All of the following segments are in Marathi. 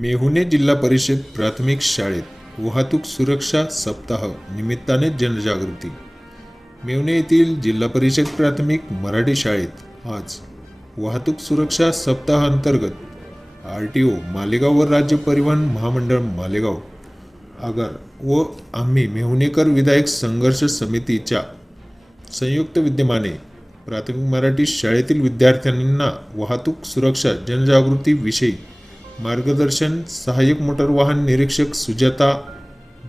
मेहुणे जिल्हा परिषद प्राथमिक शाळेत वाहतूक सुरक्षा सप्ताह निमित्ताने जनजागृती. मेहुणे येथील जिल्हा परिषद प्राथमिक मराठी शाळेत आज वाहतूक सुरक्षा सप्ताह अंतर्गत RTO मालेगाव व राज्य परिवहन महामंडळ मालेगाव आगार व आम्ही मेहुणेकर विधायक संघर्ष समितीच्या संयुक्त विद्यमाने प्राथमिक मराठी शाळेतील विद्यार्थ्यांना वाहतूक सुरक्षा जनजागृती विषयी मार्गदर्शन सहाय्यक मोटर वाहन निरीक्षक सुजाता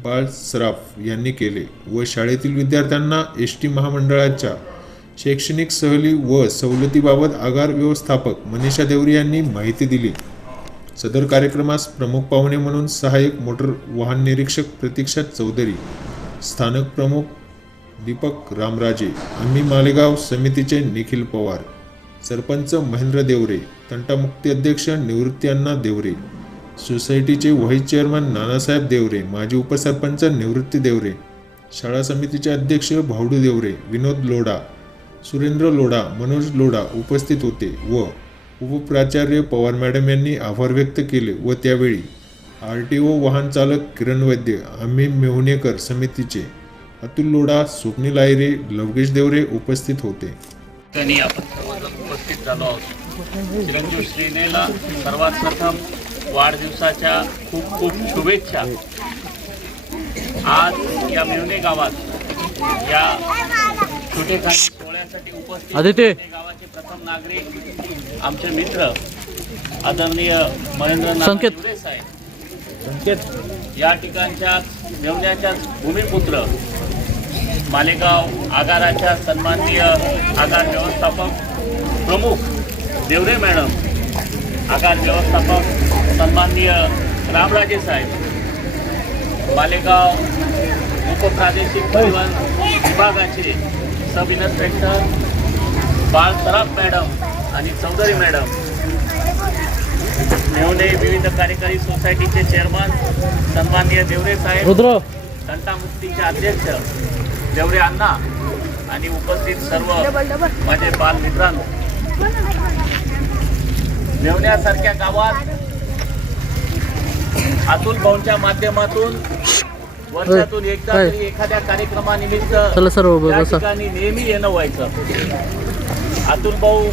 बाळसराफ यांनी केले व शाळेतील विद्यार्थ्यांना ST महामंडळाच्या शैक्षणिक सहली व सवलतीबाबत आगार व्यवस्थापक मनीषा देवरे यांनी माहिती दिली. सदर कार्यक्रमास प्रमुख पाहुणे म्हणून सहाय्यक मोटर वाहन निरीक्षक प्रतीक्षा चौधरी, स्थानक प्रमुख दीपक रामराजे, आम्ही मालेगाव समितीचे निखिल पवार, सरपंच महेंद्र देवरे, तंटामुक्ती अध्यक्ष निवृत्ती अण्णा देवरे, सोसायटीचे व्हाईस चेअरमन नानासाहेब देवरे, माजी उपसरपंच निवृत्ती देवरे, शाळा समितीचे अध्यक्ष भावडू देवरे, विनोद लोढा, सुरेंद्र लोढा, मनोज लोढा उपस्थित होते व उपप्राचार्य पवार मॅडम यांनी आभार व्यक्त केले व त्यावेळी RTO वाहन चालक किरण वैद्य, आम्ही मेहुणेकर समितीचे अतुल लोढा, स्वप्नील आयरे, लवकेश देवरे उपस्थित होते. आपण सर्वजण उपस्थित झालो आहोत. चिरंजीव श्रीनेला सर्वात प्रथम वाढदिवसाच्या खूप खूप शुभेच्छा. आज या मेहुणे गावात या छोटेखानी सोहळ्यासाठी उपस्थित गावाचे प्रथम नागरिक आमचे मित्र आदरणीय महेंद्र देवरे साहेब, या ठिकाणच्या मेहुण्याच्या भूमिपुत्र, मालेगाव आगाराच्या सन्माननीय आगार व्यवस्थापक प्रमुख देवरे मॅडम, आगार व्यवस्थापक सन्माननीय रामराजे साहेब, मालेगाव उपप्रादेशिक परिवहन विभागाचे सब इन्स्पेक्टर बाळसराफ मॅडम आणि चौधरी मॅडम, मेहुणे विविध कार्यकारी सोसायटीचे चेअरमन सन्माननीय देवरे साहेब, तंटामुक्तीचे अध्यक्ष देवरे अण्णा आणि उपस्थित सर्व माझे बालमित्रांनो. मेहुण्यासारख्या गावात अतुल भाऊंच्या माध्यमातून वर्षातून एकदा तरी एखाद्या कार्यक्रमानिमित्त या ठिकाणी नेहमी येणं व्हायचं. अतुल भाऊ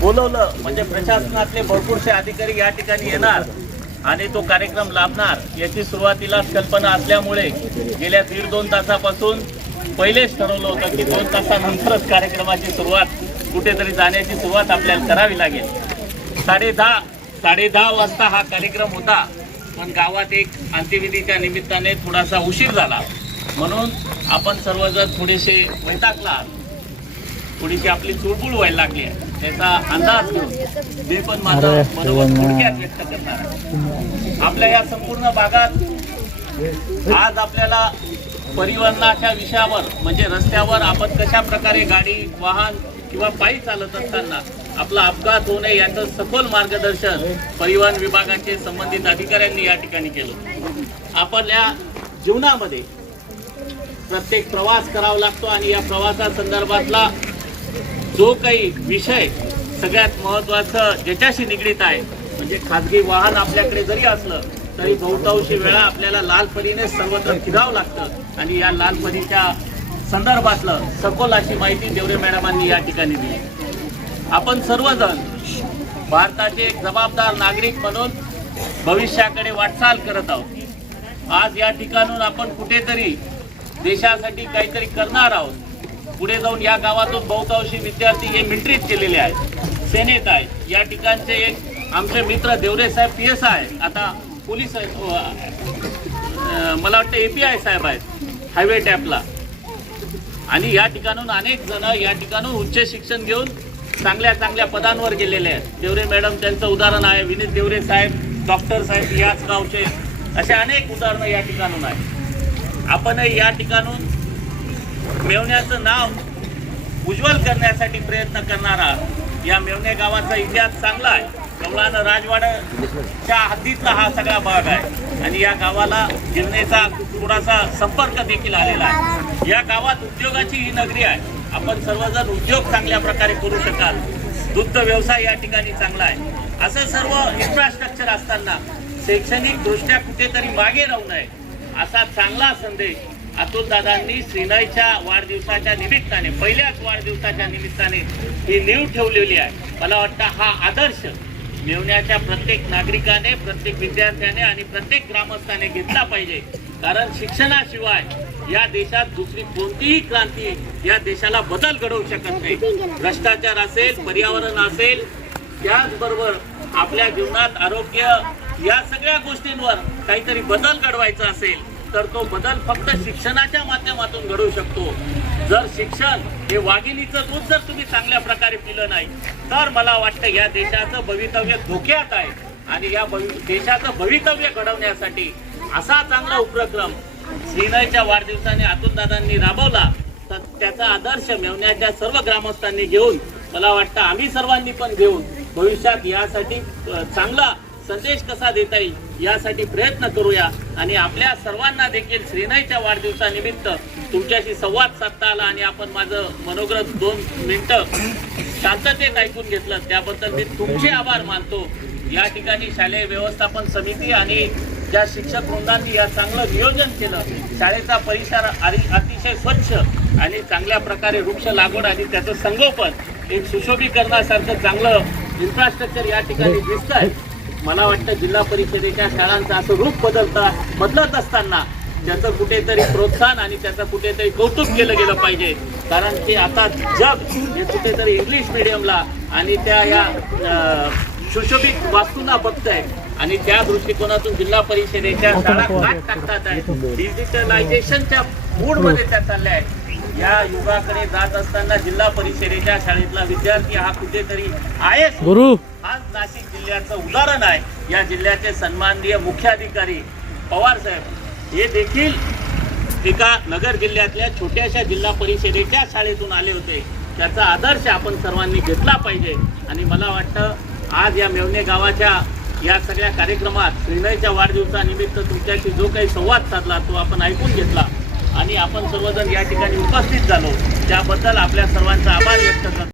बोलवलं म्हणजे प्रशासनातले भरपूरसे अधिकारी या ठिकाणी येणार आणि तो कार्यक्रम लाभणार याची सुरुवातीलाच कल्पना असल्यामुळे गेल्या 1.5-2 तासापासून पहिलेच ठरवलं होतं की 2 तासानंतरच कार्यक्रमाची सुरुवात, कुठेतरी जाण्याची सुरुवात आपल्याला करावी लागेल. 10:30 वाजता हा कार्यक्रम होता, पण गावात एक अंत्यविधीच्या निमित्ताने थोडासा उशीर झाला म्हणून आपण सर्वजण थोडेसे वैतागला, थोडीशी आपली चुळबुळ व्हायला लागली आहे. त्याचा अंदाज घेऊन मी पण माझं मनोगत थोडक्यात व्यक्त करणार. आपल्या या संपूर्ण भागात आज आपल्याला परिवहनाच्या विषयावर म्हणजे रस्त्यावर आपण कशा प्रकारे गाडी, वाहन किंवा पायी चालत असताना आपला अपघात होऊ नये याचं सखोल मार्गदर्शन परिवहन विभागाचे संबंधित अधिकाऱ्यांनी या ठिकाणी केलं. आपल्या जीवनामध्ये प्रत्येक प्रवास करावा लागतो आणि या प्रवासासंदर्भातला जो काही विषय सगळ्यात महत्त्वाचं ज्याच्याशी निगडीत आहे म्हणजे खाजगी वाहन आपल्याकडे जरी असलं तरी बहुतांशी वेळा आपल्याला लालपरीने सर्वत्र फिरावं लागतं आणि या लालपरीच्या संदर्भातलं सखोल अशी माहिती देवरे मॅडमांनी या ठिकाणी दिली. आपण सर्वजण भारताचे एक जबाबदार नागरिक म्हणून भविष्याकडे वाटचाल करत आहोत. आज या ठिकाणून आपण कुठेतरी देशासाठी काहीतरी करणार आहोत. पुढे जाऊन या गावातून बहुतांशी विद्यार्थी हे मिलिटरीत केलेले आहेत, सेनेत आहेत. या ठिकाणचे एक आमचे मित्र देवरे साहेब PS आहे, आता पोलीस मला वाटतं API साहेब आहेत हायवे टॅपला. आणि या ठिकाणून अनेक जण या ठिकाणून उच्च शिक्षण घेऊन चांगल्या पदांवर गेलेले आहेत. देवरे मॅडम त्यांचं उदाहरण आहे, विनीत देवरे साहेब डॉक्टर साहेब याच गावचे, असे अनेक उदाहरणं या ठिकाणून आहेत. आपणही या ठिकाणून मेहुण्याचं नाव उज्ज्वल करण्यासाठी प्रयत्न करणारा या मेहुणे गावाचा इतिहास चांगला आहे. कवळानं राजवाड्याच्या हद्दीतला हा सगळा भाग आहे आणि या गावाला गिरणेचा थोडासा संपर्क देखील आलेला आहे. या गावात उद्योगाची ही नगरी आहे. आपण सर्वजण उद्योग चांगल्या प्रकारे करू शकाल. दुग्ध व्यवसाय या ठिकाणी चांगला आहे. असं सर्व इन्फ्रास्ट्रक्चर असताना शैक्षणिक दृष्ट्या कुठेतरी मागे राहू नये असा चांगला संदेश अतुल दादांनी श्रीनयच्या वाढदिवसाच्या निमित्ताने, पहिल्याच वाढदिवसाच्या निमित्ताने ही नीव ठेवलेली आहे. मला वाटतं हा आदर्श मेवण्याच्या प्रत्येक नागरिकाने, प्रत्येक विद्यार्थ्याने आणि प्रत्येक ग्रामस्थाने घेतला पाहिजे. कारण शिक्षणाशिवाय या देशात दुसरी कोणतीही क्रांती या देशाला बदल घडवू शकत नाही. भ्रष्टाचार असेल, पर्यावरण असेल, त्याचबरोबर आपल्या जीवनात आरोग्य, या सगळ्या गोष्टींवर काहीतरी बदल घडवायचा असेल तर तो बदल फक्त शिक्षणाच्या माध्यमातून घडवू शकतो. जर शिक्षण हे वाघिणीचं दूध जर तुम्ही चांगल्या प्रकारे पिलं नाही तर मला वाटतं या देशाचं भवितव्य धोक्यात आहे. आणि या देशाचं भवितव्य घडवण्यासाठी असा चांगला उपक्रम श्रीनयच्या वाढदिवसाने अतुलदादांनी राबवला तर त्याचा आदर्श मेवण्याच्या सर्व ग्रामस्थांनी घेऊन, मला वाटतं आम्ही सर्वांनी पण घेऊन भविष्यात यासाठी चांगला संदेश कसा देता येईल यासाठी प्रयत्न करूया. आणि आपल्या सर्वांना देखील श्रीनयच्या वाढदिवसानिमित्त तुमच्याशी संवाद साधता आला आणि आपण माझं मनोगत 2 मिनिटं शांततेत ऐकून घेतलं त्याबद्दल मी तुमचे आभार मानतो. या ठिकाणी शालेय व्यवस्थापन समिती आणि ज्या शिक्षक वृंदांनी या चांगलं नियोजन केलं, शाळेचा परिसर अतिशय स्वच्छ आणि चांगल्या प्रकारे वृक्ष लागवड आणि त्याचं संगोपन, एक सुशोभीकरणासारखं चांगलं इन्फ्रास्ट्रक्चर या ठिकाणी दिसत आहे. मला वाटतं जिल्हा परिषदेच्या शाळांचं असं रूप बदलत असताना त्याचं कुठेतरी प्रोत्साहन आणि त्याचं कुठेतरी कौतुक केलं गेलं पाहिजे. कारण ते आता जग हे कुठेतरी इंग्लिश मिडियमला आणि त्या या सुशोभित वास्तूंना बघतंय आणि त्या दृष्टिकोनातून जिल्हा परिषदेच्या शाळा काट टाकतात आहे. डिजिटलायझेशनच्या मूडमध्ये त्या चालल्या आहेत. या युगाकडे जात असताना जिल्हा परिषदेच्या शाळेतला विद्यार्थी हा कुठेतरी IAS आज नाशिक जिल्ह्याचं उदाहरण आहे. या जिल्ह्याचे सन्माननीय मुख्याधिकारी पवार साहेब हे देखील एका नगर जिल्ह्यातल्या छोट्याशा जिल्हा परिषदेच्या शाळेतून आले होते. त्याचा आदर्श आपण सर्वांनी घेतला पाहिजे. आणि मला वाटतं आज या मेवणे गावाच्या या सगळ्या कार्यक्रमात श्रीनयच्या वाढदिवसानिमित्त तुमच्याशी जो काही संवाद साधला तो आपण ऐकून घेतला आणि आपण सर्वजण या ठिकाणी उपस्थित झालो त्याबद्दल आपल्या सर्वांचा आभार व्यक्त करतो.